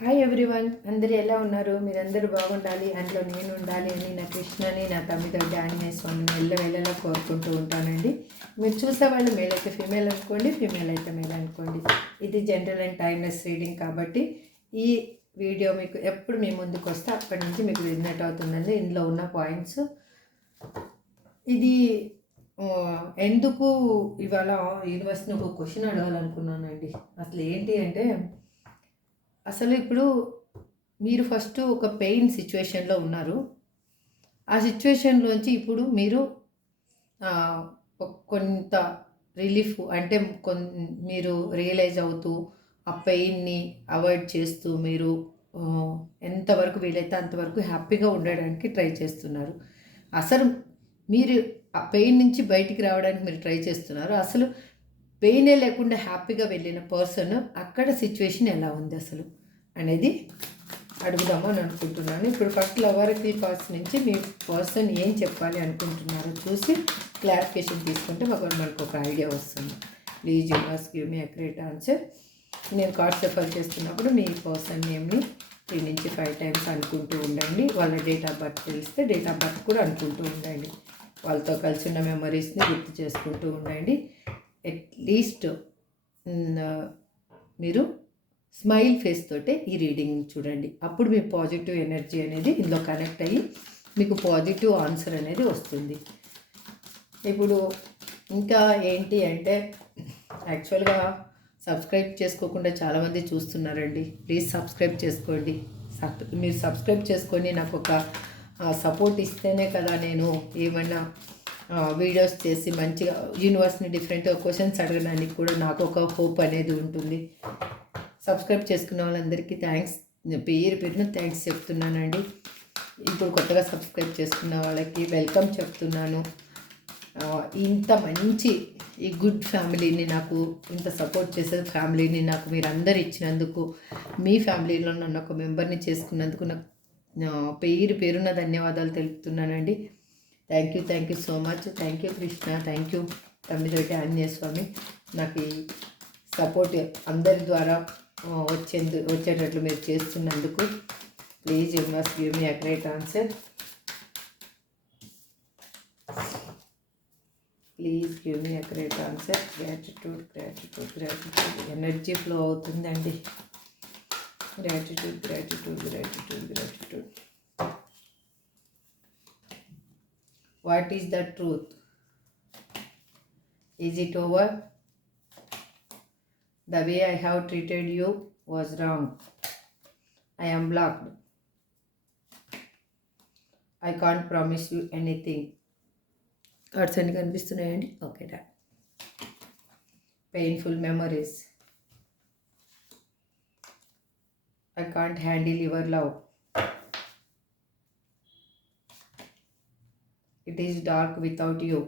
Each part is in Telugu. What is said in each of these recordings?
హాయ్ ఎవ్రీవన్, అందరూ ఎలా ఉన్నారు? మీరందరూ బాగుండాలి, అందులో నేను ఉండాలి అని నా కృష్ణని నా తమ్మితో ఆంజనేయ స్వామిని వెళ్ళలా కోరుకుంటూ ఉంటానండి. మీరు చూసేవాళ్ళు మేల్ అయితే ఫీమేల్ అనుకోండి, ఫీమేల్ అయితే మేల్ అనుకోండి. ఇది జనరల్ అండ్ టైమ్లెస్ రీడింగ్ కాబట్టి ఈ వీడియో మీకు ఎప్పుడు మీ ముందుకు వస్తే అక్కడి నుంచి మీకు రిజనేట్ అవుతుందండి. ఇందులో ఉన్న పాయింట్స్ ఇది ఎందుకు ఇవాళ యూనివర్స్ని ఒక క్వశ్చన్ అడగాలనుకున్నానండి. అసలు ఏంటి అంటే, అసలు ఇప్పుడు మీరు ఫస్ట్ ఒక పెయిన్ సిచ్యువేషన్లో ఉన్నారు. ఆ సిచ్యువేషన్లోంచి ఇప్పుడు మీరు కొంత రిలీఫ్ అంటే మీరు రియలైజ్ అవుతూ ఆ పెయిన్ని అవాయిడ్ చేస్తూ మీరు ఎంతవరకు వీలైతే అంతవరకు హ్యాపీగా ఉండడానికి ట్రై చేస్తున్నారు. అసలు మీరు ఆ పెయిన్ నుంచి బయటికి రావడానికి మీరు ట్రై చేస్తున్నారు. అసలు పెయినే లేకుండా హ్యాపీగా వెళ్ళిన పర్సన్ అక్కడ సిచ్యువేషన్ ఎలా ఉంది అసలు అనేది అడుగుదాము అని అనుకుంటున్నాను. ఇప్పుడు ఫస్ట్ లవర్కి కార్డ్స్ నుంచి మీ పర్సన్ ఏం చెప్పాలి అనుకుంటున్నారో చూసి క్లారిఫికేషన్ తీసుకుంటే మనకు ఒక ఐడియా వస్తుంది. Please universe give me accurate answer. నేను కార్డ్స్ రెఫర్ చేస్తున్నప్పుడు మీ పర్సన్ నేమ్ని 3 నుంచి 5 టైమ్స్ అనుకుంటూ ఉండండి. వాళ్ళ డేట్ ఆఫ్ బర్త్ తెలిస్తే డేట్ ఆఫ్ బర్త్ కూడా అనుకుంటూ ఉండండి. వాళ్ళతో కలిసి ఉన్న మెమరీస్ని గుర్తు చేసుకుంటూ ఉండండి. అట్లీస్ట్ మీరు స్మైల్ ఫేస్ తోటే ఈ రీడింగ్ చూడండి. అప్పుడు మీ పాజిటివ్ ఎనర్జీ అనేది ఇందులో కనెక్ట్ అయ్యి మీకు పాజిటివ్ ఆన్సర్ అనేది వస్తుంది. ఇప్పుడు ఇంకా ఏంటి అంటే, యాక్చువల్గా సబ్స్క్రైబ్ చేసుకోకుండా చాలామంది చూస్తున్నారండి. ప్లీజ్ సబ్స్క్రైబ్ చేసుకోండి. మీరు సబ్స్క్రైబ్ చేసుకొని నాకు ఒక సపోర్ట్ ఇస్తేనే కదా నేను ఏమన్నా వీడియోస్ చేసి మంచిగా యూనివర్స్ని డిఫరెంట్గా క్వశ్చన్స్ అడగడానికి కూడా నాకు ఒక హోప్ అనేది ఉంటుంది. సబ్స్క్రైబ్ చేసుకున్న వాళ్ళందరికీ థ్యాంక్స్, పేరున థ్యాంక్స్ చెప్తున్నానండి. ఇప్పుడు కొత్తగా సబ్స్క్రైబ్ చేసుకున్న వాళ్ళకి వెల్కమ్ చెప్తున్నాను. ఇంత మంచి ఈ గుడ్ ఫ్యామిలీని, నాకు ఇంత సపోర్ట్ చేసే ఫ్యామిలీని నాకు మీరు అందరు ఇచ్చినందుకు, మీ ఫ్యామిలీలో నన్ను ఒక మెంబర్ని చేసుకున్నందుకు నాకు పేరున ధన్యవాదాలు తెలుపుతున్నానండి. Thank you so much. Thank you Krishna, thank you Tammidoddi Anjaneya Swami. నాకు ఈ సపోర్ట్ అందరి ద్వారా వచ్చేటట్లు మీరు చేస్తున్నందుకు. Please you must give me a great answer. Please give me a great answer. Gratitude gratitude gratitude energy flow అవుతుందండి. Gratitude gratitude gratitude gratitude. What is the truth? Is it over? The way I have treated you was wrong. I am blocked. I can't promise you anything. Cards and కనిపిస్తున్నాయండి. ఓకే, డా. Painful memories. I can't handle your love. It is dark without you.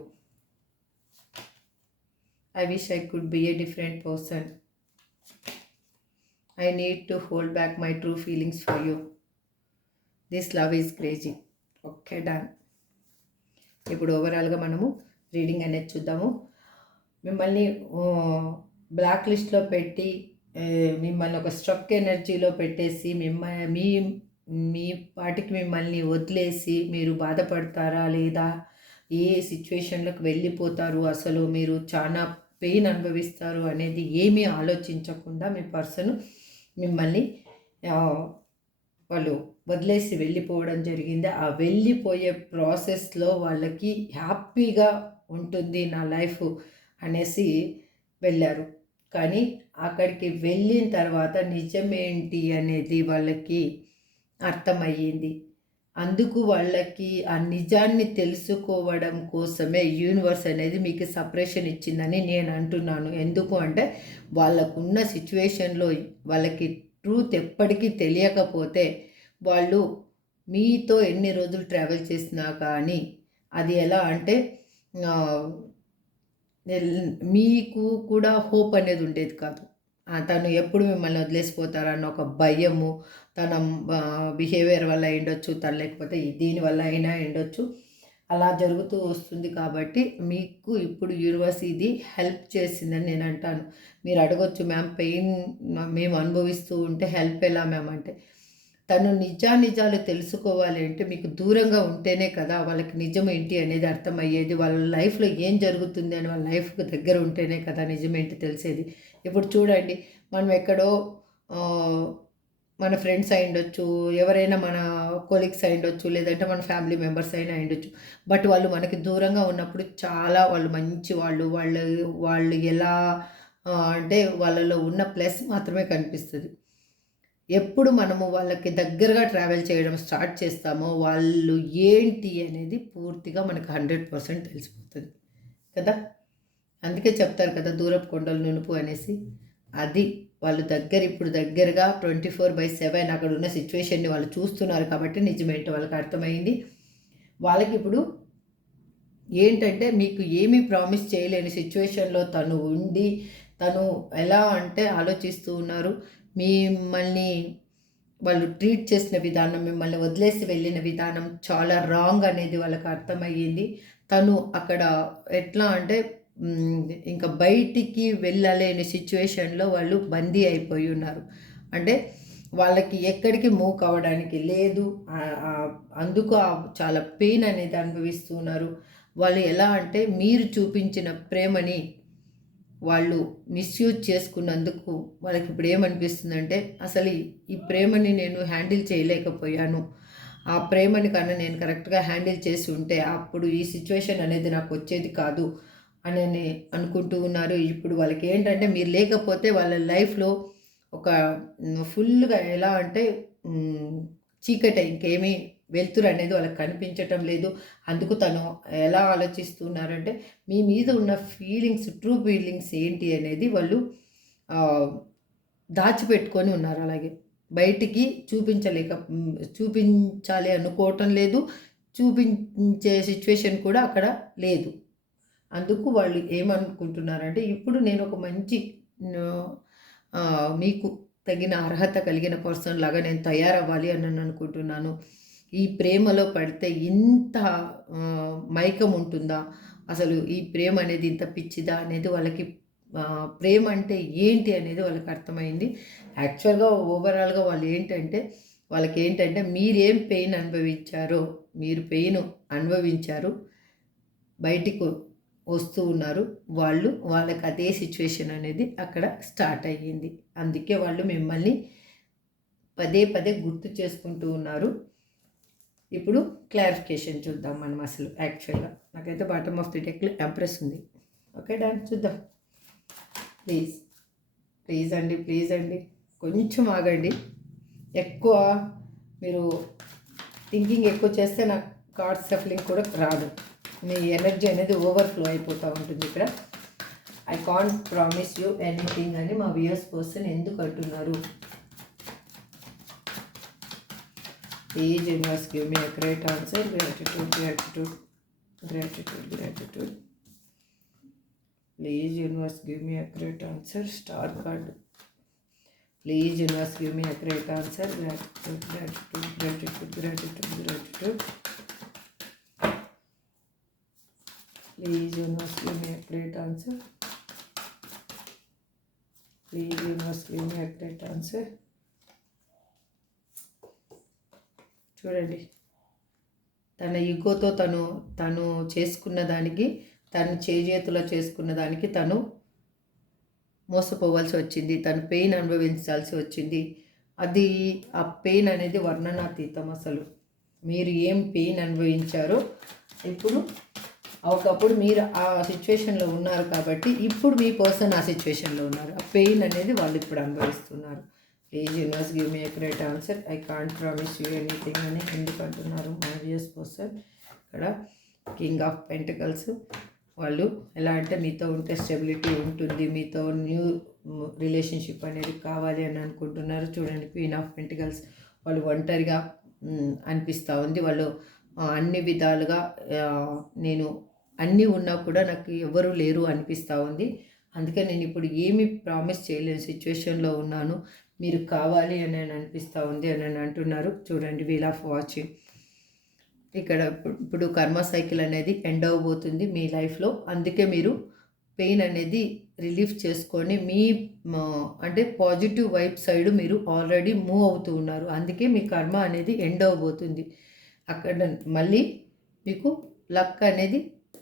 I wish I could be a different person. I need to hold back my true feelings for you. This love is crazy. Okay, done. ఇప్పుడు ఓవరాల్గా మనము రీడింగ్ అనేది చూద్దాము. మిమ్మల్ని బ్లాక్ లిస్ట్లో పెట్టి మిమ్మల్ని ఒక స్ట్రక్ ఎనర్జీలో పెట్టేసి మీ పాటికి మిమ్మల్ని వదిలేసి మీరు బాధపడతారా లేదా, ఏ సిచ్యువేషన్లోకి వెళ్ళిపోతారు, అసలు మీరు చాలా పెయిన్ అనుభవిస్తారు అనేది ఏమీ ఆలోచించకుండా మీ పర్సన్ మిమ్మల్ని వాళ్ళు వదిలేసి వెళ్ళిపోవడం జరిగింది. ఆ వెళ్ళిపోయే ప్రాసెస్లో వాళ్ళకి హ్యాపీగా ఉంటుంది నా లైఫ్ అనేసి వెళ్ళారు. కానీ అక్కడికి వెళ్ళిన తర్వాత నిజమేంటి అనేది వాళ్ళకి అర్థమయ్యింది. అందుకు వాళ్ళకి ఆ నిజాన్ని తెలుసుకోవడం కోసమే యూనివర్స్ అనేది మీకు సపరేషన్ ఇచ్చిందని నేను అంటున్నాను. ఎందుకు అంటే, వాళ్ళకున్న సిచ్యువేషన్లో వాళ్ళకి ట్రూత్ ఎప్పటికీ తెలియకపోతే వాళ్ళు మీతో ఎన్ని రోజులు ట్రావెల్ చేసినా కానీ అది ఎలా అంటే మీకు కూడా హోప్ అనేది ఉండేది కాదు. తను ఎప్పుడు మిమ్మల్ని వదిలేసిపోతారన్న ఒక భయము, తన బిహేవియర్ వల్ల ఉండొచ్చు, తను లేకపోతే దీనివల్ల అయినా ఉండొచ్చు. అలా జరుగుతూ వస్తుంది. కాబట్టి మీకు ఇప్పుడు యూనివర్స్ ఇది హెల్ప్ చేసిందని నేను అంటాను. మీరు అడగొచ్చు, మ్యామ్ పెయిన్ మేము అనుభవిస్తూ ఉంటే హెల్ప్ ఎలా మ్యామ్ అంటే, తను నిజానిజాలు తెలుసుకోవాలి అంటే మీకు దూరంగా ఉంటేనే కదా వాళ్ళకి నిజం ఏంటి అనేది అర్థమయ్యేది. వాళ్ళ లైఫ్లో ఏం జరుగుతుంది అని వాళ్ళ లైఫ్కి దగ్గర ఉంటేనే కదా నిజమేంటి తెలిసేది. ఇప్పుడు చూడండి, మనం ఎక్కడో మన ఫ్రెండ్స్ అయి ఉండొచ్చు, ఎవరైనా మన కొలీగ్స్ అయి ఉండొచ్చు, లేదంటే మన ఫ్యామిలీ మెంబర్స్ అయినా అయి ఉండొచ్చు. బట్ వాళ్ళు మనకి దూరంగా ఉన్నప్పుడు చాలా వాళ్ళు మంచి వాళ్ళు వాళ్ళు వాళ్ళు ఎలా అంటే వాళ్ళలో ఉన్న ప్లస్ మాత్రమే కనిపిస్తుంది. ఎప్పుడు మనము వాళ్ళకి దగ్గరగా ట్రావెల్ చేయడం స్టార్ట్ చేస్తామో వాళ్ళు ఏంటి అనేది పూర్తిగా మనకు 100% తెలిసిపోతుంది కదా. అందుకే చెప్తారు కదా, దూరపు కొండలు నునుపు అనేసి. అది వాళ్ళు ఇప్పుడు దగ్గరగా 24/7 అక్కడ ఉన్న సిచ్యువేషన్ని వాళ్ళు చూస్తున్నారు కాబట్టి నిజమేంటో వాళ్ళకి అర్థమైంది. వాళ్ళకి ఇప్పుడు ఏంటంటే మీకు ఏమీ ప్రామిస్ చేయలేని సిచ్యువేషన్లో తను ఉండి తను ఎలా అంటే ఆలోచిస్తూ ఉన్నారు. మిమ్మల్ని వాళ్ళు ట్రీట్ చేసిన విధానం, మిమ్మల్ని వదిలేసి వెళ్ళిన విధానం చాలా రాంగ్ అనేది వాళ్ళకి అర్థమయ్యింది. తను అక్కడ ఎట్లా అంటే ఇంకా బయటికి వెళ్ళలేని సిచ్యువేషన్లో వాళ్ళు బందీ అయిపోయి ఉన్నారు. అంటే వాళ్ళకి ఎక్కడికి మూవ్ కావడానికి లేదు. అందుకు చాలా పెయిన్ అనేది అనుభవిస్తున్నారు. వాళ్ళు ఎలా అంటే మీరు చూపించిన ప్రేమని వాళ్ళు మిస్యూజ్ చేసుకున్నందుకు వాళ్ళకి ఇప్పుడు ఏమనిపిస్తుందంటే, అసలు ఈ ప్రేమని నేను హ్యాండిల్ చేయలేకపోయాను, ఆ ప్రేమని కన్నా నేను కరెక్ట్గా హ్యాండిల్ చేసి ఉంటే అప్పుడు ఈ సిచ్యువేషన్ అనేది నాకు వచ్చేది కాదు అని అనుకుంటూ ఉన్నారు. ఇప్పుడు వాళ్ళకి ఏంటంటే మీరు లేకపోతే వాళ్ళ లైఫ్లో ఒక ఫుల్గా ఎలా అంటే చీకటి, ఇంకేమీ వెలుతురు అనేది వాళ్ళకి కనిపించటం లేదు. అందుకు తను ఎలా ఆలోచిస్తున్నారంటే మీ మీద ఉన్న ఫీలింగ్స్, ట్రూ ఫీలింగ్స్ ఏంటి అనేది వాళ్ళు దాచిపెట్టుకొని ఉన్నారు. అలాగే బయటికి చూపించాలి అనుకోవటం లేదు, చూపించే సిచ్యువేషన్ కూడా అక్కడ లేదు. అందుకు వాళ్ళు ఏమనుకుంటున్నారంటే, ఇప్పుడు నేను ఒక మంచి మీకు తగిన అర్హత కలిగిన పర్సన్ లాగా నేను తయారవ్వాలి అని అనుకుంటున్నాను. ఈ ప్రేమలో పడితే ఇంత మైకం ఉంటుందా, అసలు ఈ ప్రేమ అనేది ఇంత పిచ్చిదా అనేది వాళ్ళకి, ప్రేమ అంటే ఏంటి అనేది వాళ్ళకి అర్థమైంది. యాక్చువల్గా ఓవరాల్గా వాళ్ళకి ఏంటంటే మీరేం పెయిన్ అనుభవించారో, మీరు పెయిన్ అనుభవించారు, బయటికి వస్తూ ఉన్నారు. వాళ్ళకి అదే సిచ్యువేషన్ అనేది అక్కడ స్టార్ట్ అయ్యింది. అందుకే వాళ్ళు మిమ్మల్ని పదే పదే గుర్తు చేసుకుంటూ ఉన్నారు. ఇప్పుడు క్లారిఫికేషన్ చూద్దాం మనం. అసలు యాక్చువల్గా నాకైతే బాటమ్ ఆఫ్ ది డెక్లో ఎంప్రెస్ ఉంది. ఓకే డన్, చూద్దాం. ప్లీజ్ అండి కొంచెం ఆగండి. ఎక్కువ మీరు థింకింగ్ ఎక్కువ చేస్తే నాకు కార్డ్ షఫ్లింగ్ కూడా రాదు. మీ ఎనర్జీ అనేది ఓవర్ఫ్లో అయిపోతూ ఉంటుంది ఇక్కడ. I can't promise you anything అని మా వ్యూయర్స్ పర్సన్ ఎందుకు అంటున్నారు. Please universe give me a great answer. Gratitude. Please universe give me a great answer. Star card. Please universe give me a great answer. Gratitude. Please universe give me a great answer. Please universe give me a great answer. చూడండి, తన ఈగోతో తను చేసుకున్న దానికి, తను చేజేతులో చేసుకున్న దానికి తను మోసపోవాల్సి వచ్చింది. తను పెయిన్ అనుభవించాల్సి వచ్చింది. అది ఆ పెయిన్ అనేది వర్ణనాతీతం. అసలు మీరు ఏం పెయిన్ అనుభవించారో ఇప్పుడు, ఒకప్పుడు మీరు ఆ సిచ్యువేషన్లో ఉన్నారు కాబట్టి ఇప్పుడు మీ పర్సన్ ఆ సిచ్యువేషన్లో ఉన్నారు. ఆ పెయిన్ అనేది వాళ్ళు ఇప్పుడు అనుభవిస్తున్నారు. Please universe give me a great answer. I can't promise you anything అని ఎందుకు అంటున్నారు మై డియర్ పర్సన్. ఇక్కడ కింగ్ ఆఫ్ పెంటికల్స్. వాళ్ళు ఎలా అంటే మీతో ఉంటే స్టెబిలిటీ ఉంటుంది, మీతో న్యూ రిలేషన్షిప్ అనేది కావాలి అని అనుకుంటున్నారు. చూడండి, క్వీన్ ఆఫ్ పెంటికల్స్. వాళ్ళు ఒంటరిగా అనిపిస్తూ ఉంది. వాళ్ళు అన్ని విధాలుగా నేను అన్నీ ఉన్నా కూడా నాకు ఎవరు లేరు అనిపిస్తూ ఉంది. అందుకే నేను ఇప్పుడు ఏమీ ప్రామిస్ చేయలేని సిచ్యువేషన్లో ఉన్నాను, మీరు కావాలి అని అనిపిస్తూ ఉంది అని అంటున్నారు. చూడండి, వీల్ ఆఫ్ వాచింగ్. ఇక్కడ ఇప్పుడు కర్మ సైకిల్ అనేది ఎండ్ అవ్వబోతుంది మీ లైఫ్లో. అందుకే మీరు పెయిన్ అనేది రిలీఫ్ చేసుకొని మీ అంటే పాజిటివ్ వైబ్ సైడ్ మీరు ఆల్రెడీ మూవ్ అవుతూ ఉన్నారు. అందుకే మీ కర్మ అనేది ఎండ్ అవ్వబోతుంది. అక్కడ మళ్ళీ మీకు లక్ అనేది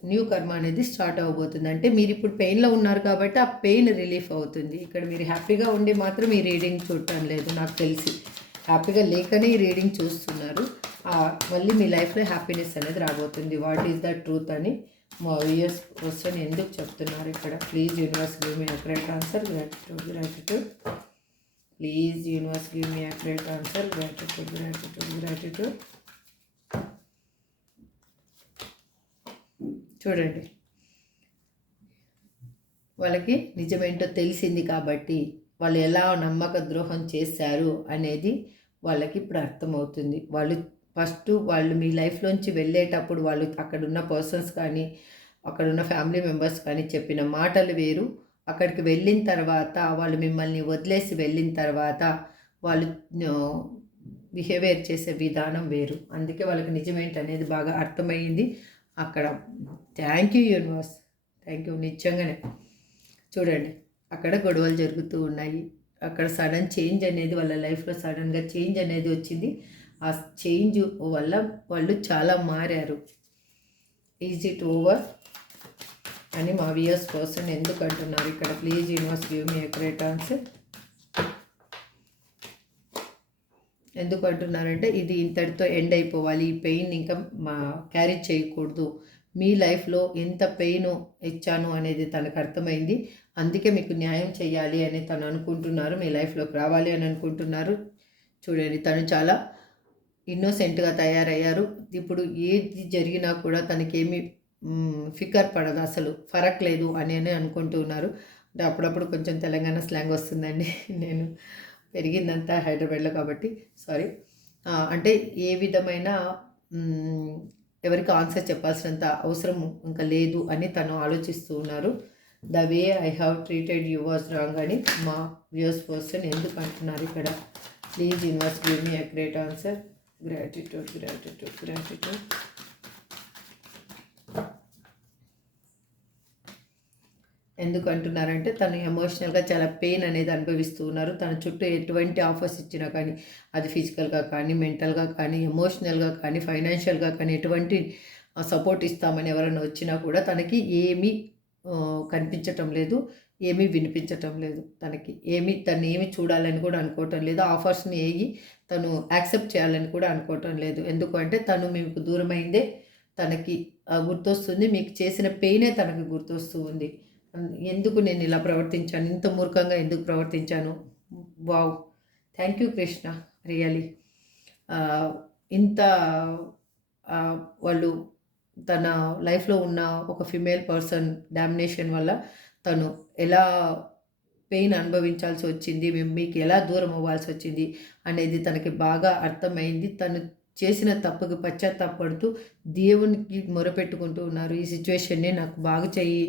న్యూ కర్మ అనేది స్టార్ట్ అవ్వబోతుంది. అంటే మీరు ఇప్పుడు పెయిన్లో ఉన్నారు కాబట్టి ఆ పెయిన్ రిలీఫ్ అవుతుంది. ఇక్కడ మీరు హ్యాపీగా ఉండి మాత్రం ఈ రీడింగ్ చూడటం లేదు నాకు తెలిసి. హ్యాపీగా లేకనే ఈ రీడింగ్ చూస్తున్నారు. మళ్ళీ మీ లైఫ్లో హ్యాపీనెస్ అనేది రాబోతుంది. వాట్ ఈస్ ద ట్రూత్ అని మా వ్యూయర్స్ క్వశ్చన్ ఎందుకు చెప్తున్నారు ఇక్కడ. Please universe give me accurate answer. Gratitude. Please universe give me accurate answer. Gratitude. చూడండి, వాళ్ళకి నిజమేంటో తెలిసింది కాబట్టి వాళ్ళు ఎలా నమ్మక ద్రోహం చేశారు అనేది వాళ్ళకి ఇప్పుడు అర్థమవుతుంది. వాళ్ళు మీ లైఫ్లోంచి వెళ్ళేటప్పుడు వాళ్ళు అక్కడున్న పర్సన్స్ కానీ అక్కడున్న ఫ్యామిలీ మెంబర్స్ కానీ చెప్పిన మాటలు వేరు. అక్కడికి వెళ్ళిన తర్వాత వాళ్ళు మిమ్మల్ని వదిలేసి వెళ్ళిన తర్వాత వాళ్ళు బిహేవియర్ చేసే విధానం వేరు. అందుకే వాళ్ళకి నిజమేంటనేది బాగా అర్థమైంది అక్కడ. Thank you universe, thank you. నిజంగానే చూడండి, అక్కడ గొడవలు జరుగుతూ ఉన్నాయి. అక్కడ సడన్ చేంజ్ అనేది వాళ్ళ లైఫ్లో సడన్గా చేంజ్ అనేది వచ్చింది. ఆ చేంజ్ వల్ల వాళ్ళు చాలా మారారు. ఈజ్ ఇట్ ఓవర్ అని మా వ్యూయర్స్ పర్సన్ ఎందుకు అంటున్నారు ఇక్కడ. Please universe give me accurate answer. ఎందుకు అంటున్నారంటే ఇది ఇంతటితో ఎండ్ అయిపోవాలి, ఈ పెయిన్ ఇంకా క్యారీ చేయకూడదు. మీ లైఫ్లో ఎంత పెయిన్ ఇచ్చాను అనేది తనకు అర్థమైంది. అందుకే మీకు న్యాయం చేయాలి అని తను అనుకుంటున్నారు. మీ లైఫ్లోకి రావాలి అని అనుకుంటున్నారు. చూడండి, తను చాలా ఇన్నోసెంట్గా తయారయ్యారు. ఇప్పుడు ఏది జరిగినా కూడా తనకేమీ ఫికర్ పడదు, అసలు ఫరక్ లేదు అని అనుకుంటున్నారు. అంటే అప్పుడప్పుడు కొంచెం తెలంగాణ స్లాంగ్ వస్తుందండి. నేను పెరిగిందంతా హైదరాబాద్లో కాబట్టి సారీ. అంటే ఏ విధమైన ఎవరికి ఆన్సర్ చెప్పాల్సినంత అవసరం ఇంకా లేదు అని తను ఆలోచిస్తూ ఉన్నారు. The way I have treated you was wrong అని మా వ్యూయర్స్ పర్సన్ ఎందుకు అంటున్నారు ఇక్కడ. Please universe give me accurate answer. Gratitude. ఎందుకు అంటున్నారంటే తను ఎమోషనల్గా చాలా పెయిన్ అనేది అనుభవిస్తూ ఉన్నారు. తన చుట్టూ ఎటువంటి ఆఫర్స్ ఇచ్చినా కానీ అది ఫిజికల్గా కానీ మెంటల్గా కానీ ఎమోషనల్గా కానీ ఫైనాన్షియల్గా కానీ ఎటువంటి సపోర్ట్ ఇస్తామని ఎవరైనా వచ్చినా కూడా తనకి ఏమీ కనిపించటం లేదు, ఏమీ వినిపించటం లేదు. తను ఏమి చూడాలని కూడా అనుకోవటం లేదు. ఆఫర్స్ని తను యాక్సెప్ట్ చేయాలని కూడా అనుకోవటం లేదు. ఎందుకంటే తను మీకు దూరమైందే తనకి గుర్తొస్తుంది. మీకు చేసిన పెయినే తనకు గుర్తొస్తూ ఉంది. ఎందుకు నేను ఇలా ప్రవర్తించాను, ఇంత మూర్ఖంగా ఎందుకు ప్రవర్తించాను. Wow, thank you Krishna. Really ఇంత వాళ్ళు తన లైఫ్లో ఉన్న ఒక ఫిమేల్ పర్సన్ డామినేషన్ వల్ల తను ఎలా పెయిన్ అనుభవించాల్సి వచ్చింది, మీకు ఎలా దూరం అవ్వాల్సి వచ్చింది అనేది తనకి బాగా అర్థమైంది. తను చేసిన తప్పుకి పశ్చాత్తాపడుతూ దేవునికి మొరపెట్టుకుంటూ ఉన్నారు. ఈ సిచ్యువేషన్ని నాకు బాగు చెయ్యి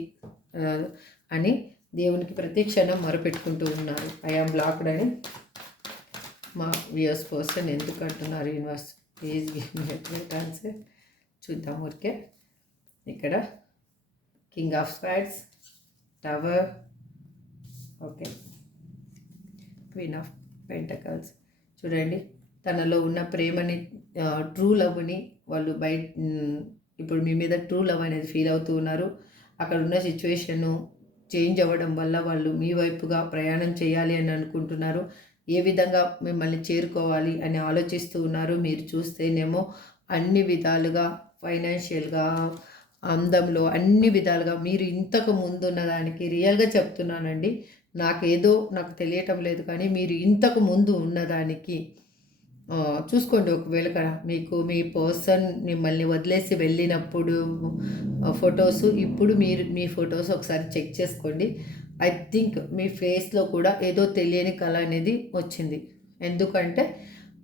అని దేవునికి ప్రతి క్షణం మొరపెట్టుకుంటూ ఉన్నారు. ఐఆమ్ బ్లాక్డ్ అని మా వ్యూయర్స్ పర్సన్ ఎందుకు అంటున్నారు. Universe please give me accurate answer. చూద్దాం ఊరికే. ఇక్కడ king of swords, tower, okay, queen of pentacles. చూడండి, తనలో ఉన్న ప్రేమని, ట్రూ లవ్ని వాళ్ళు ఇప్పుడు మీ మీద ట్రూ లవ్ అనేది ఫీల్ అవుతూ ఉన్నారు. అక్కడ ఉన్న సిచ్యువేషను చేంజ్ అవ్వడం వల్ల వాళ్ళు మీ వైపుగా ప్రయాణం చేయాలి అని అనుకుంటున్నారు. ఏ విధంగా మిమ్మల్ని చేరుకోవాలి అని ఆలోచిస్తూ ఉన్నారు. మీరు చూస్తేనేమో అన్ని విధాలుగా ఫైనాన్షియల్గా, అందంలో అన్ని విధాలుగా మీరు ఇంతకు ముందున్న దానికి రియల్గా చెప్తున్నానండి. నాకు తెలియటం లేదు కానీ మీరు ఇంతకు ముందు ఉన్నదానికి చూసుకోండి. ఒకవేళ మీకు మీ పర్సన్ మిమ్మల్ని వదిలేసి వెళ్ళినప్పుడు ఫొటోస్, ఇప్పుడు మీ ఫొటోస్ ఒకసారి చెక్ చేసుకోండి. ఐ థింక్ మీ ఫేస్లో కూడా ఏదో తెలియని కళ అనేది వచ్చింది. ఎందుకంటే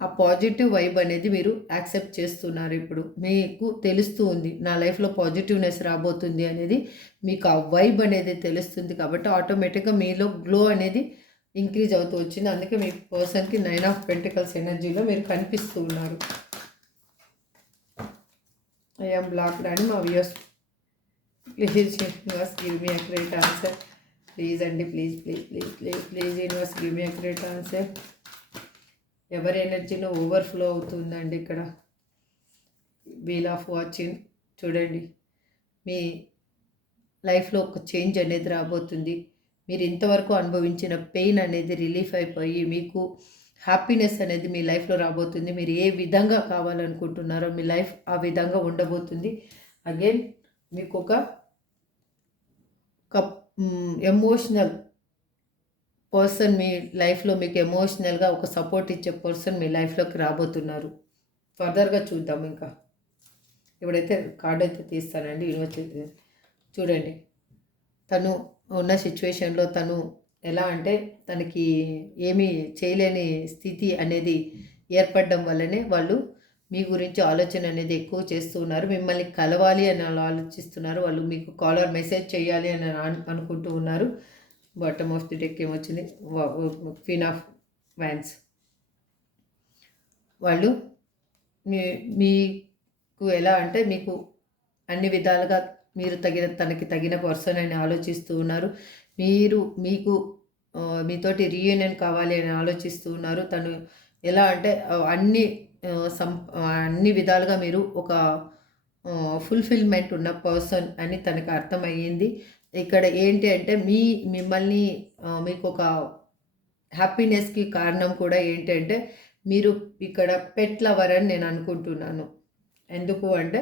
ఆ పాజిటివ్ వైబ్ అనేది మీరు యాక్సెప్ట్ చేస్తున్నారు. ఇప్పుడు మీకు తెలుస్తూ ఉంది నా లైఫ్లో పాజిటివ్నెస్ రాబోతుంది అనేది. మీకు ఆ వైబ్ అనేది తెలుస్తుంది కాబట్టి ఆటోమేటిక్గా మీలో గ్లో అనేది ఇంక్రీజ్ అవుతూ వచ్చింది. అందుకే మీ పర్సన్కి 9 ఆఫ్ పెంటికల్స్ ఎనర్జీలో మీరు కనిపిస్తూ ఉన్నారు. ఐ ఆమ్ బ్లాక్డ్ అని మా views please universe give me accurate answer. Please అండి, please please please please please universe give me accurate answer. ఎవరి ఎనర్జీలో ఓవర్ఫ్లో అవుతుందండి ఇక్కడ. వీల్ ఆఫ్ వాచింగ్ చూడండి, మీ లైఫ్లో ఒక చేంజ్ అనేది రాబోతుంది. మీరు ఇంతవరకు అనుభవించిన పెయిన్ అనేది రిలీఫ్ అయిపోయి మీకు హ్యాపీనెస్ అనేది మీ లైఫ్లో రాబోతుంది. మీరు ఏ విధంగా కావాలనుకుంటున్నారో మీ లైఫ్ ఆ విధంగా ఉండబోతుంది. అగైన్ మీకు ఒక ఎమోషనల్ పర్సన్ మీ లైఫ్లో, మీకు ఎమోషనల్గా ఒక సపోర్ట్ ఇచ్చే పర్సన్ మీ లైఫ్లోకి రాబోతున్నారు. ఫర్దర్గా చూద్దాం. ఇంకా ఇప్పుడైతే కార్డ్ అయితే తీస్తానండి. చూడండి, తను ఉన్న సిచ్యువేషన్లో తను ఎలా అంటే తనకి ఏమీ చేయలేని స్థితి అనేది ఏర్పడడం వల్లనే వాళ్ళు మీ గురించి ఆలోచన అనేది ఎక్కువ చేస్తూ ఉన్నారు. మిమ్మల్ని కలవాలి అని ఆలోచిస్తున్నారు. వాళ్ళు మీకు కాల్ ఆర్ మెసేజ్ చేయాలి అని అనుకుంటూ ఉన్నారు. బాటమ్ ఆఫ్ ది డెక్ ఏమొచ్చింది, క్వీన్ ఆఫ్ వ్యాన్స్. వాళ్ళు మీకు ఎలా అంటే మీకు అన్ని విధాలుగా మీరు తనకి తగిన పర్సన్ అని ఆలోచిస్తూ ఉన్నారు. మీకు మీతోటి రీయూనియన్ కావాలి అని ఆలోచిస్తూ ఉన్నారు. తను ఎలా అంటే అన్ని విధాలుగా మీరు ఒక ఫుల్ఫిల్మెంట్ ఉన్న పర్సన్ అని తనకు అర్థమయ్యింది. ఇక్కడ ఏంటి అంటే మిమ్మల్ని మీకు ఒక హ్యాపీనెస్కి కారణం కూడా ఏంటంటే మీరు ఇక్కడ పెట్ లవర్ అని నేను అనుకుంటున్నాను. ఎందుకు అంటే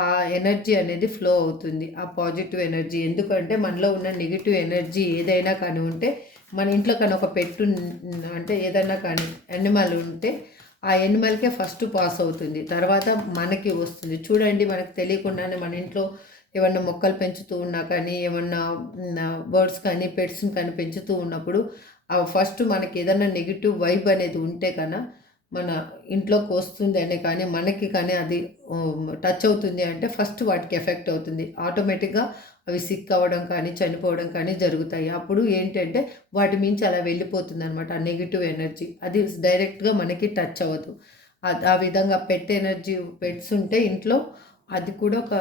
ఆ ఎనర్జీ అనేది ఫ్లో అవుతుంది, ఆ పాజిటివ్ ఎనర్జీ. ఎందుకంటే మనలో ఉన్న నెగిటివ్ ఎనర్జీ ఏదైనా కానీ ఉంటే, మన ఇంట్లో కానీ ఒక పెట్టు అంటే ఏదైనా కానీ యానిమల్ ఉంటే ఆ యానిమల్కే ఫస్ట్ పాస్ అవుతుంది, తర్వాత మనకి వస్తుంది. చూడండి, మనకు తెలియకుండానే మన ఇంట్లో ఏమన్నా మొక్కలు పెంచుతూ ఉన్నా కానీ, ఏమన్నా బర్డ్స్ కానీ పెట్స్ని కానీ పెంచుతూ ఉన్నప్పుడు ఫస్ట్ మనకి ఏదన్నా నెగిటివ్ వైబ్ అనేది ఉంటే కన్నా మన ఇంట్లోకి వస్తుంది అనే కానీ మనకి కానీ అది టచ్ అవుతుంది అంటే ఫస్ట్ వాటికి ఎఫెక్ట్ అవుతుంది. ఆటోమేటిక్గా అవి సిక్ అవ్వడం కానీ చనిపోవడం కానీ జరుగుతాయి. అప్పుడు ఏంటంటే వాటి మించి అలా వెళ్ళిపోతుంది అనమాట ఆ నెగిటివ్ ఎనర్జీ. అది డైరెక్ట్గా మనకి టచ్ అవ్వదు. ఆ విధంగా ఎనర్జీ పెట్స్ ఉంటే ఇంట్లో అది కూడా ఒక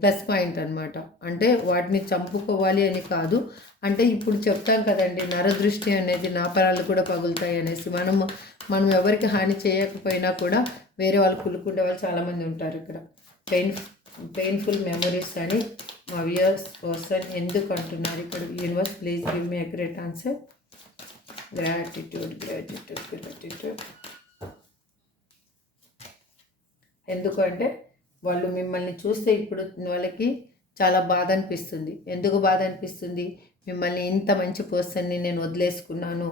ప్లస్ పాయింట్ అనమాట. అంటే వాటిని చంపుకోవాలి అని కాదు, అంటే ఇప్పుడు చెప్తాం కదండి, నరదృష్టి అనేది నాపరాలు కూడా పగులుతాయి అనేసి. మనం ఎవరికి హాని చేయకపోయినా కూడా వేరే వాళ్ళు కులుకుండే వాళ్ళు చాలామంది ఉంటారు. ఇక్కడ పెయిన్ఫుల్ మెమరీస్ అని మా వ్యూయర్స్ పర్సన్ ఎందుకు అంటున్నారు ఇక్కడ. Universe please give me accurate answer. Gratitude. ఎందుకంటే వాళ్ళు మిమ్మల్ని చూస్తే ఇప్పుడు వాళ్ళకి చాలా బాధ అనిపిస్తుంది. ఎందుకు బాధ అనిపిస్తుంది? మిమ్మల్ని ఇంత మంచి పర్సన్ని నేను వదిలేసుకున్నాను,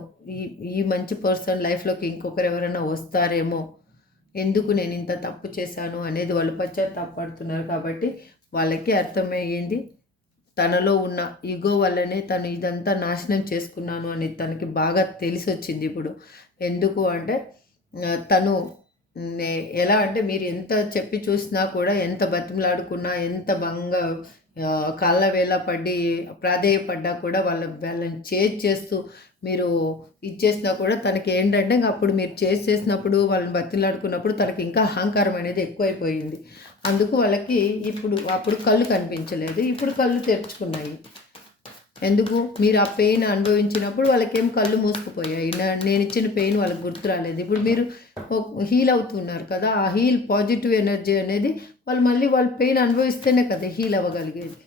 ఈ మంచి పర్సన్ లైఫ్లోకి ఇంకొకరు ఎవరైనా వస్తారేమో, ఎందుకు నేను ఇంత తప్పు చేశాను అనేది వాళ్ళు పశ్చాత్తాపడుతున్నారు. కాబట్టి వాళ్ళకి అర్థమయ్యింది తనలో ఉన్న ఈగో వల్లనే తను ఇదంతా నాశనం చేసుకున్నాను అని తనకి బాగా తెలిసి వచ్చింది ఇప్పుడు. ఎందుకు అంటే తను ఎలా అంటే మీరు ఎంత చెప్పి చూసినా కూడా, ఎంత బతిమలాడుకున్నా, ఎంత కాళ్ళ వేళ పడి ప్రాధేయపడ్డా కూడా వాళ్ళని చేస్తూ మీరు ఇచ్చేసినా కూడా తనకి ఏంటంటే అప్పుడు మీరు చేసినప్పుడు వాళ్ళని బతిమలాడుకున్నప్పుడు తనకి ఇంకా అహంకారం అనేది ఎక్కువైపోయింది. అందుకు వాళ్ళకి అప్పుడు కళ్ళు కనిపించలేదు, ఇప్పుడు కళ్ళు తెరుచుకున్నాయి. ఎందుకు? మీరు ఆ పెయిన్ అనుభవించినప్పుడు వాళ్ళకేం కళ్ళు మూసుకుపోయాయి. నేను ఇచ్చిన పెయిన్ వాళ్ళకి గుర్తు రాలేదు. ఇప్పుడు మీరు హీల్ అవుతున్నారు కదా, ఆ పాజిటివ్ ఎనర్జీ అనేది వాళ్ళ పెయిన్ అనుభవిస్తేనే కదా హీల్ అవ్వగలిగేది.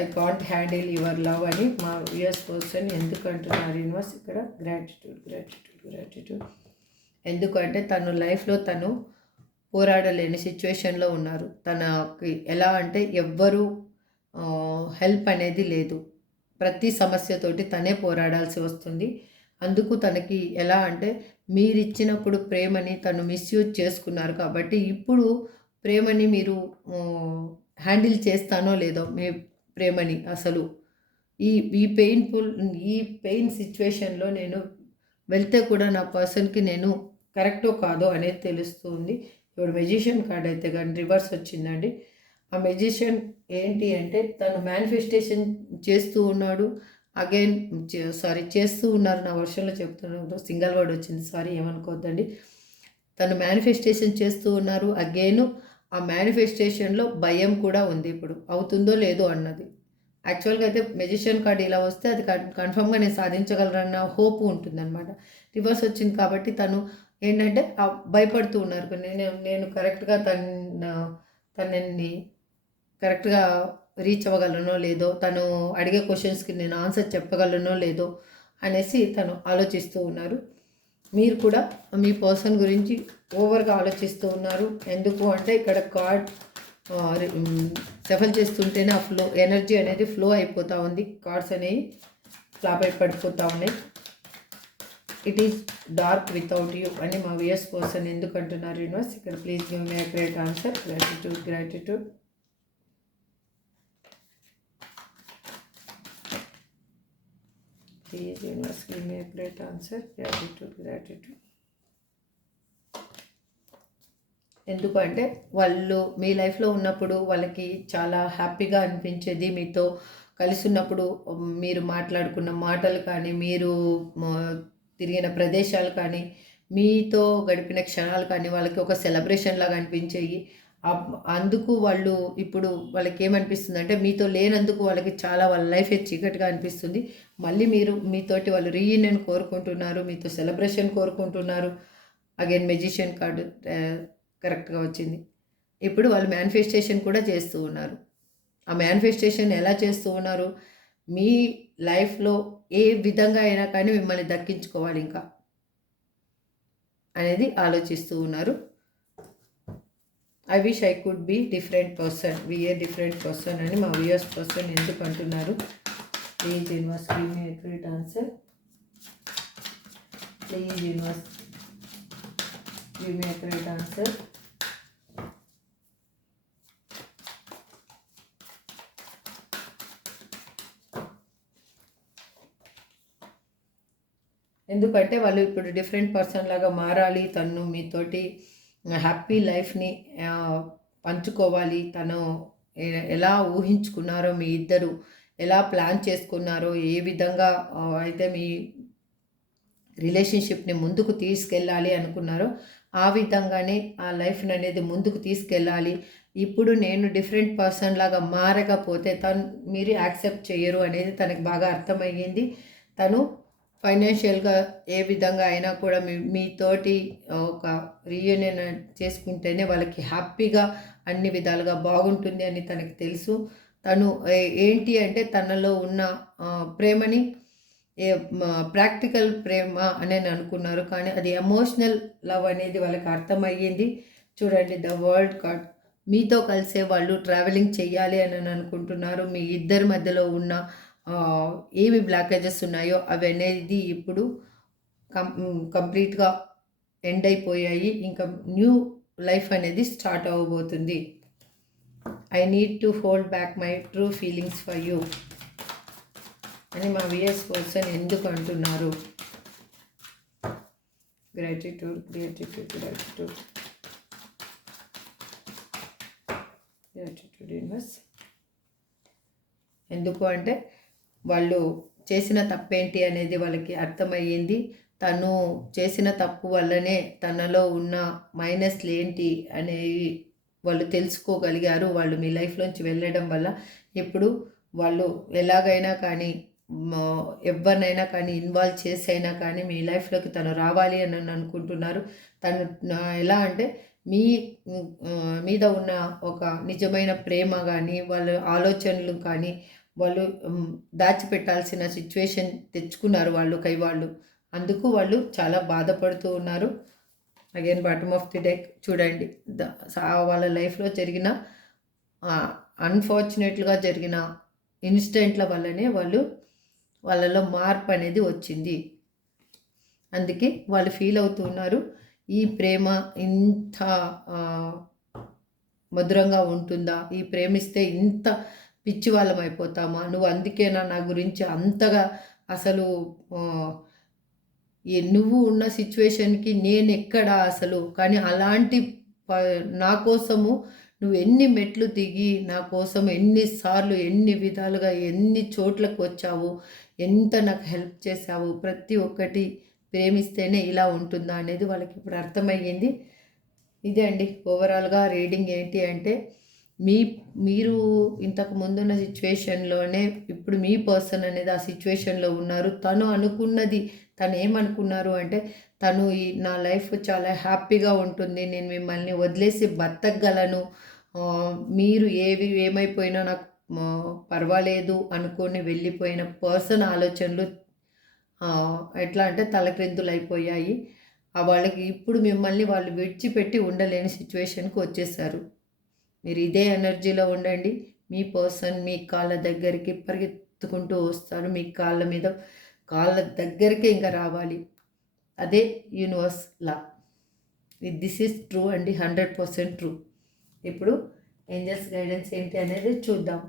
I can't handle your love అని మా వ్యూయర్స్ పర్సన్ ఎందుకు అంటున్నారు యూనివర్స్ ఇక్కడ. గ్రాటిట్యూడ్. ఎందుకంటే తను లైఫ్లో తను పోరాడలేని సిచ్యువేషన్లో ఉన్నారు. తనకి ఎలా అంటే ఎవ్వరూ హెల్ప్ అనేది లేదు. ప్రతి సమస్యతోటి తనే పోరాడాల్సి వస్తుంది. అందుకు తనకి ఎలా అంటే మీరు ఇచ్చినప్పుడు ప్రేమని తను మిస్యూజ్ చేసుకున్నారు. కాబట్టి ఇప్పుడు ప్రేమని మీరు హ్యాండిల్ చేస్తానో లేదో మీ ప్రేమని అసలు ఈ పెయిన్ సిచ్యువేషన్లో నేను వెళ్తే కూడా నా పర్సన్కి నేను కరెక్టో కాదో అనేది తెలుస్తుంది. ఇప్పుడు మెజిషియన్ కార్డ్ అయితే కానీ రివర్స్ వచ్చిందండి. ఆ మెజిషియన్ ఏంటి అంటే తను మేనిఫెస్టేషన్ చేస్తూ ఉన్నాడు. అగైన్ చేస్తూ ఉన్నారు. నా వర్షంలో చెప్తున్నాను, సింగిల్ వర్డ్ వచ్చింది, సారీ ఏమనుకోవద్దండి. తను మేనిఫెస్టేషన్ చేస్తూ ఉన్నారు. అగైన్ ఆ మేనిఫెస్టేషన్లో భయం కూడా ఉంది. ఇప్పుడు అవుతుందో లేదో అన్నది. యాక్చువల్గా అయితే మెజిషియన్ కార్డ్ ఇలా వస్తే అది కన్ఫర్మ్గా నేను సాధించగలరన్న హోప్ ఉంటుందన్నమాట. రివర్స్ వచ్చింది కాబట్టి తను ఏంటంటే భయపడుతూ ఉన్నారు. నేను కరెక్ట్గా తనని కరెక్ట్గా రీచ్ అవ్వగలనో లేదో, తను అడిగే క్వశ్చన్స్కి నేను ఆన్సర్ చెప్పగలనో లేదో అనేసి తను ఆలోచిస్తూ ఉన్నారు. మీరు కూడా మీ పర్సన్ గురించి ఓవర్గా ఆలోచిస్తూ ఉన్నారు. ఎందుకు అంటే ఇక్కడ కార్డ్ షఫల్ చేస్తుంటేనే ఆ ఫ్లో ఎనర్జీ అనేది ఫ్లో అయిపోతూ ఉంది. కార్డ్స్ అనేవి ఫ్లాప్ అయి పడిపోతూ ఉన్నాయి. It is dark without you అని మా వియర్స్ పర్సన్ ఎందుకు అంటున్నారు యూనివర్స్? ఇక్కడ please give me a great answer. Gratitude. Please universe give me a great answer. Gratitude. ఎందుకంటే వాళ్ళు మీ లైఫ్లో ఉన్నప్పుడు వాళ్ళకి చాలా హ్యాపీగా అనిపించేది మీతో కలిసి ఉన్నప్పుడు. మీరు మాట్లాడుకున్న మాటలు కానీ, మీరు తిరిగిన ప్రదేశాలు కానీ, మీతో గడిపిన క్షణాలు కానీ వాళ్ళకి ఒక సెలబ్రేషన్ లాగా అనిపించేవి. అందుకు వాళ్ళు ఇప్పుడు వాళ్ళకి ఏమనిపిస్తుంది అంటే మీతో లేనందుకు వాళ్ళకి చాలా వాళ్ళ లైఫ్ చీకటిగా అనిపిస్తుంది. మళ్ళీ మీతోటి వాళ్ళు రీయూనియన్ కోరుకుంటున్నారు, మీతో సెలబ్రేషన్ కోరుకుంటున్నారు. అగైన్ మెజిషియన్ కార్డు కరెక్ట్గా వచ్చింది. ఇప్పుడు వాళ్ళు మేనిఫెస్టేషన్ కూడా చేస్తూ ఉన్నారు. ఆ మేనిఫెస్టేషన్ ఎలా చేస్తూ ఉన్నారు? మీ లైఫ్లో ఏ విధంగా అయినా కానీ మిమ్మల్ని దక్కించుకోవాలి ఇంకా అనేది ఆలోచిస్తూ ఉన్నారు. I wish I could be different person, be a different person అని మా వియర్స్ పర్సన్ ఎందుకు అంటున్నారు? Please universe give me a great answer. Please universe give me a great answer. ఎందుకంటే వాళ్ళు ఇప్పుడు డిఫరెంట్ పర్సన్ లాగా మారాలి. తను మీతోటి హ్యాపీ లైఫ్ని పంచుకోవాలి. తను ఎలా ఊహించుకున్నారో, మీ ఇద్దరు ఎలా ప్లాన్ చేసుకున్నారో, ఏ విధంగా అయితే మీ రిలేషన్షిప్ని ముందుకు తీసుకెళ్ళాలి అనుకున్నారో ఆ విధంగానే ఆ లైఫ్ని అనేది ముందుకు తీసుకెళ్ళాలి. ఇప్పుడు నేను డిఫరెంట్ పర్సన్ లాగా మారకపోతే మీరు యాక్సెప్ట్ చేయరు అనేది తనకు బాగా అర్థమయ్యింది. తను ఫైనాన్షియల్గా ఏ విధంగా అయినా కూడా మీతోటి ఒక రీయూనియన్ చేసుకుంటేనే వాళ్ళకి హ్యాపీగా అన్ని విధాలుగా బాగుంటుంది అని తనకు తెలుసు. తను ఏంటి అంటే తనలో ఉన్న ప్రేమని ప్రాక్టికల్ ప్రేమ అని అనుకున్నారు, కానీ అది ఎమోషనల్ లవ్ అనేది వాళ్ళకి అర్థమయ్యింది. చూడండి, ద వరల్డ్ కార్డ్ మీతో కలిసే వాళ్ళు ట్రావెలింగ్ చేయాలి అని అనుకుంటున్నారు. మీ ఇద్దరి మధ్యలో ఉన్న ఏమి బ్లాకేజెస్ ఉన్నాయో అవి అనేది ఇప్పుడు కంప్లీట్గా ఎండ్ అయిపోయాయి. ఇంకా న్యూ లైఫ్ అనేది స్టార్ట్ అవ్వబోతుంది. I need to hold back my true feelings for you అని మా విఎస్ పర్సన్ ఎందుకు అంటున్నారు? Gratitude universe. ఎందుకు అంటే వాళ్ళు చేసిన తప్పేంటి అనేది వాళ్ళకి అర్థమయ్యింది. తను చేసిన తప్పు వల్లనే తనలో ఉన్న మైనస్లు ఏంటి అనేవి వాళ్ళు తెలుసుకోగలిగారు. వాళ్ళు మీ లైఫ్లోంచి వెళ్ళడం వల్ల ఇప్పుడు వాళ్ళు ఎలాగైనా కానీ ఎవరినైనా కానీ ఇన్వాల్వ్ చేసైనా కానీ మీ లైఫ్లోకి తను రావాలి అని అనుకుంటున్నారు. తను ఎలా అంటే మీ మీద ఉన్న ఒక నిజమైన ప్రేమ కానీ, వాళ్ళ ఆలోచనలు కానీ వాళ్ళు దాచిపెట్టాల్సిన సిచ్యువేషన్ తెచ్చుకున్నారు వాళ్ళు. అందుకు వాళ్ళు చాలా బాధపడుతూ ఉన్నారు. Again bottom of the deck చూడండి, వాళ్ళ లైఫ్లో జరిగిన అన్ఫార్చునేట్గా జరిగిన ఇన్సిడెంట్ల వల్లనే వాళ్ళలో మార్పు అనేది వచ్చింది. అందుకే వాళ్ళు ఫీల్ అవుతున్నారు, ఈ ప్రేమ ఇంత మధురంగా ఉంటుందా, ఈ ప్రేమిస్తే ఇంత పిచ్చి వాళ్ళం అయిపోతామా, నువ్వు అందుకేనా నా గురించి అంతగా అసలు నువ్వు ఉన్న సిచ్యువేషన్కి నేను ఎక్కడ అసలు, కానీ అలాంటి నా కోసము నువ్వు ఎన్ని మెట్లు దిగి నా కోసం ఎన్నిసార్లు ఎన్ని విధాలుగా ఎన్ని చోట్లకు వచ్చావు, ఎంత నాకు హెల్ప్ చేశావు, ప్రతి ఒక్కటి ప్రేమిస్తేనే ఇలా ఉంటుందా అనేది వాళ్ళకి ఇప్పుడు అర్థమయ్యింది. ఇదే అండి ఓవరాల్గా రీడింగ్ ఏంటి అంటే మీరు ఇంతకు ముందున్న సిచ్యువేషన్లోనే ఇప్పుడు మీ పర్సన్ అనేది ఆ సిచ్యువేషన్లో ఉన్నారు. తను అనుకున్నది, తను ఏమనుకున్నారు అంటే తను నా లైఫ్ చాలా హ్యాపీగా ఉంటుంది, నేను మిమ్మల్ని వదిలేసి బతకగలను, మీరు ఏమైపోయినా నాకు పర్వాలేదు అనుకొని వెళ్ళిపోయిన పర్సన్ ఆలోచనలు ఎట్లా అంటే తలక్రిందులు అయిపోయాయి. వాళ్ళకి ఇప్పుడు మిమ్మల్ని వాళ్ళు విడిచిపెట్టి ఉండలేని సిచ్యువేషన్కి వచ్చేసారు. మీరు ఇదే ఎనర్జీలో ఉండండి. మీ పర్సన్ మీ కాళ్ళ దగ్గరికి పరిగెత్తుకుంటూ వస్తారు. మీ కాళ్ళ దగ్గరికే ఇంకా రావాలి. అదే universe law. This is true అండి, 100% ట్రూ. ఇప్పుడు ఏంజల్స్ గైడెన్స్ ఏంటి అనేది చూద్దాం.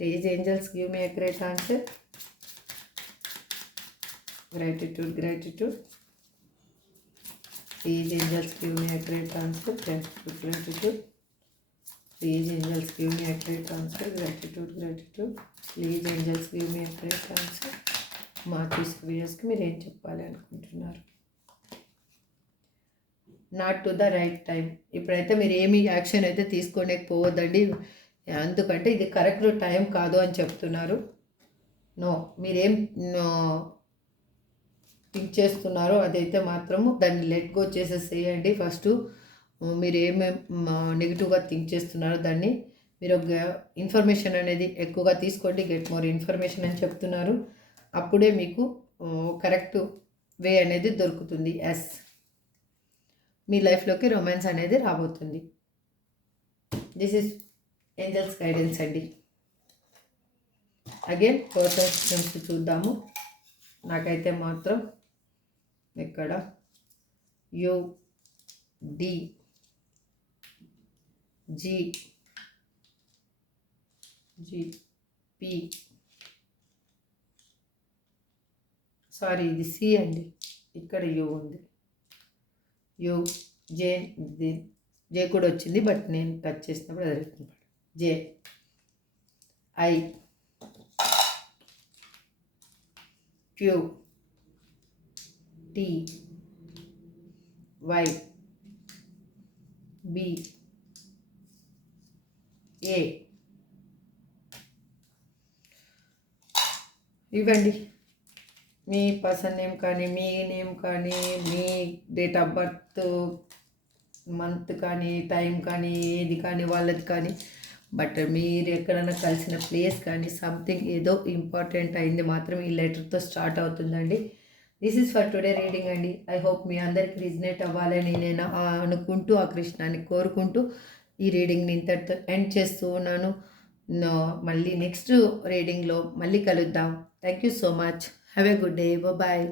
Please angels give me accurate answer. Gratitude. Please angels give me accurate answer. Gratitude. Please angels give me accurate answer. Gratitude. Please angels give me accurate answer. మార్చిస్ వ్యూయర్స్కి మీరు ఏం చెప్పాలి అనుకుంటున్నారు? Not to the right time. ఇప్పుడైతే మీరు ఏమి యాక్షన్ అయితే తీసుకోలేకపోవద్దండి, ఎందుకంటే ఇది కరెక్ట్ టైం కాదు అని చెప్తున్నారు. మీరేం థింక్ చేస్తున్నారో అదైతే మాత్రము దాన్ని లెట్ గో చేసేసేయండి. ఫస్ట్ మీరు ఏమేమి నెగిటివ్గా థింక్ చేస్తున్నారో దాన్ని మీరు ఇన్ఫర్మేషన్ అనేది ఎక్కువగా తీసుకోండి. గెట్ మోర్ ఇన్ఫర్మేషన్ అని చెప్తున్నారు. అప్పుడే మీకు కరెక్ట్ వే అనేది దొరుకుతుంది. మీ లైఫ్లోకి రొమాన్స్ అనేది రాబోతుంది. దిస్ ఈజ్ ఏంజల్స్ గైడెన్స్ అండి. అగైన్ పర్సన్స్ చూద్దాము. నాకైతే మాత్రం ఇక్కడ UDGP సారీ ఇది సి అండి, ఇక్కడ యూ ఉంది. జే కూడా వచ్చింది, బట్ నేను టచ్ చేసినప్పుడు అది JIQTYBA ఇవ్వండి. మీ పర్సన్ నేమ్ కానీ, మీ నేమ్ కానీ, మీ డేట్ ఆఫ్ బర్త్, మంత్ కానీ, టైం కానీ, ఏది కానీ వాళ్ళది కానీ, బట్ మీరు ఎక్కడైనా కలిసిన ప్లేస్ కానీ సంథింగ్ ఏదో ఇంపార్టెంట్ అయింది మాత్రం ఈ లెటర్తో స్టార్ట్ అవుతుందండి. This is for today reading అండి. ఐ హోప్ మీ అందరికి రిజనేట్ అవ్వాలని నేను అనుకుంటూ, ఆ కృష్ణాన్ని కోరుకుంటూ ఈ రీడింగ్ని ఇంతటితో ఎండ్ చేస్తూ ఉన్నాను. మళ్ళీ నెక్స్ట్ రీడింగ్లో మళ్ళీ కలుద్దాం. Thank you so much. Have a good day. Bye.